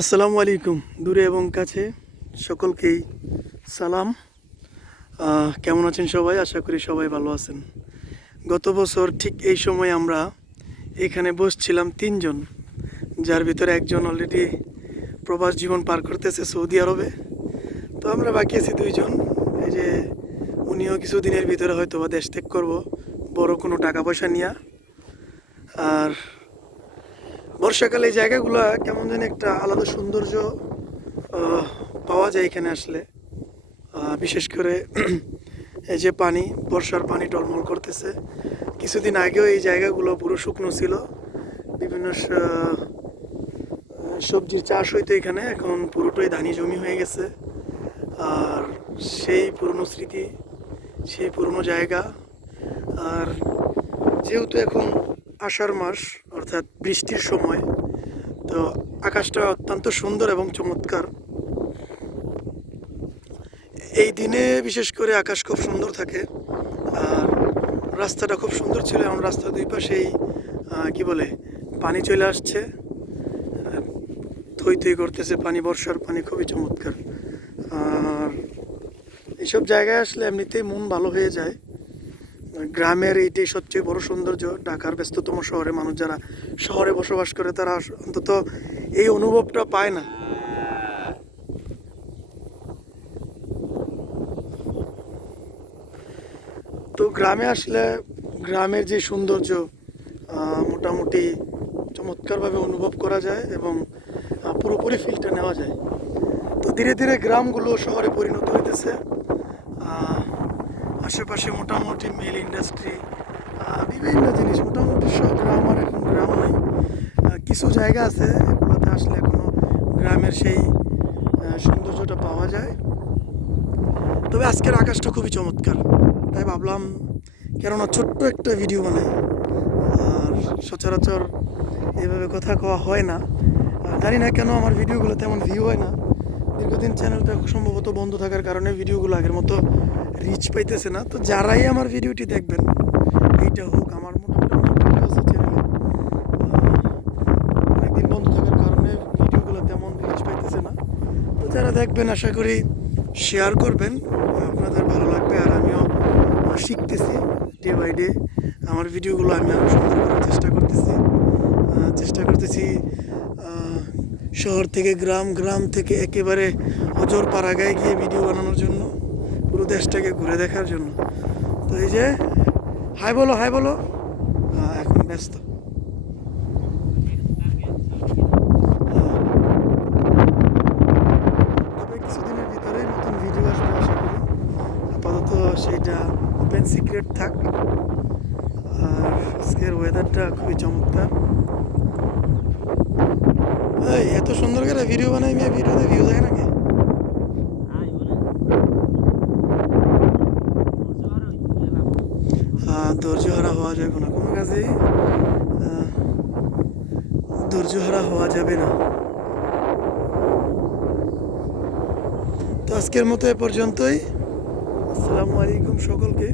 আসসালামু আলাইকুম। দূরে এবং কাছে সকলকেই সালাম। কেমন আছেন সবাই? আশা করি সবাই ভালো আছেন। গত বছর ঠিক এই সময় আমরা এখানে বসছিলাম তিনজন, যার ভিতরে একজন অলরেডি প্রবাস জীবন পার করতেছে সৌদি আরবে। তো আমরা বাকি আছি দুইজন। এই যে উনিও কিছুদিনের ভিতরে হয়তো বা দেশ ত্যাগ করবো, বড় কোনো টাকা পয়সা নিয়ে। আর বর্ষাকালে এই জায়গাগুলো কেমন যেন একটা আলাদা সৌন্দর্য আহ, পাওয়া যায় এখানে আসলে। বিশেষ করে এই যে পানি, বর্ষার পানি টলমল করতেছে। কিছুদিন আগেও এই জায়গাগুলো পুরো শুকনো ছিল, বিভিন্ন সবজির চাষ হইতো এখানে, এখন পুরোটাই ধানি জমি হয়ে গেছে। আর সেই পুরনো স্মৃতি, সেই পুরনো জায়গা। আর যেহেতু এখন আষাঢ় মাস, অর্থাৎ বৃষ্টির সময়, তো আকাশটা অত্যন্ত সুন্দর এবং চমৎকার। এই দিনে বিশেষ করে আকাশ খুব সুন্দর থাকে। আর রাস্তাটা খুব সুন্দর ছিল, এখন রাস্তার দুই পাশেই কি বলে পানি চলে আসছে, থই থই করতেছে পানি, বর্ষার পানি খুবই চমৎকার। আর এইসব জায়গায় আসলে এমনিতেই মন ভালো হয়ে যায়। গ্রামের এইটাই সবচেয়ে বড় সৌন্দর্য। ঢাকার ব্যস্ততম শহরে মানুষ যারা শহরে বসবাস করে তারা অন্তত এই অনুভবটা পায় না। তো গ্রামে আসলে গ্রামের যে সৌন্দর্য মোটামুটি চমৎকারভাবে অনুভব করা যায় এবং পুরোপুরি ফিলটা নেওয়া যায়। তো ধীরে ধীরে গ্রামগুলো শহরে পরিণত হইতেছে। আহ, আশেপাশে মোটামুটি মিল ইন্ডাস্ট্রি, বিভিন্ন জিনিস, মোটামুটি সব গ্রাম আর এখন গ্রাম নাই। কিছু জায়গা আছে এগুলোতে আসলে এখনো গ্রামের সেই সৌন্দর্যটা পাওয়া যায়। তবে আজকের আকাশটা খুবই চমৎকার, তাই ভাবলাম কেননা ছোট্ট একটা ভিডিও বানাই। আর সচরাচর এভাবে কথা কওয়া হয় না। জানি না কেন আমার ভিডিওগুলো তেমন ভিউ হয় না। দীর্ঘদিন চ্যানেলটা সম্ভবত বন্ধ থাকার কারণে ভিডিওগুলো আগের মতো রিচ পাইতেছে না। তো যারাই আমার ভিডিওটি দেখবেন, এইটা হোক, আমার মোটামুটি অনেক ভিডিও আছে চ্যানেলে, অনেকদিন বন্ধ থাকার কারণে ভিডিওগুলো তেমন রিচ পাইতেছে না। তো যারা দেখবেন আশা করি শেয়ার করবেন, আপনাদের ভালো লাগবে। আর আমিও শিখতেছি ডে বাই ডে। আমার ভিডিওগুলো আমি আরও সুন্দর করার চেষ্টা করতেছি শহর থেকে গ্রাম, গ্রাম থেকে একেবারে অজর পাড়াগায় গিয়ে ভিডিও বানানোর জন্য, পুরো দেশটাকে ঘুরে দেখার জন্য। তো এই যে হাই বলো, হাই বলো। এখন ব্যস্ত। তবে কিছুদিনের ভিতরেই নতুন ভিডিও আসবে আশা করি। আপাতত সেইটা ওপেন সিক্রেট থাক। আর আজকের ওয়েদারটা খুবই চমৎকার। এই এত সুন্দর করে ভিডিও বানাই, মেয়ে ভিডিওতে ভিউ যায় নাকি? ধৈর্য হারা হওয়া যাবে না কোনো কাজেই। আহ, ধৈর্য হারা হওয়া যাবে না। তো আজকের মতো এ পর্যন্তই। আসসালামু আলাইকুম সকলকে।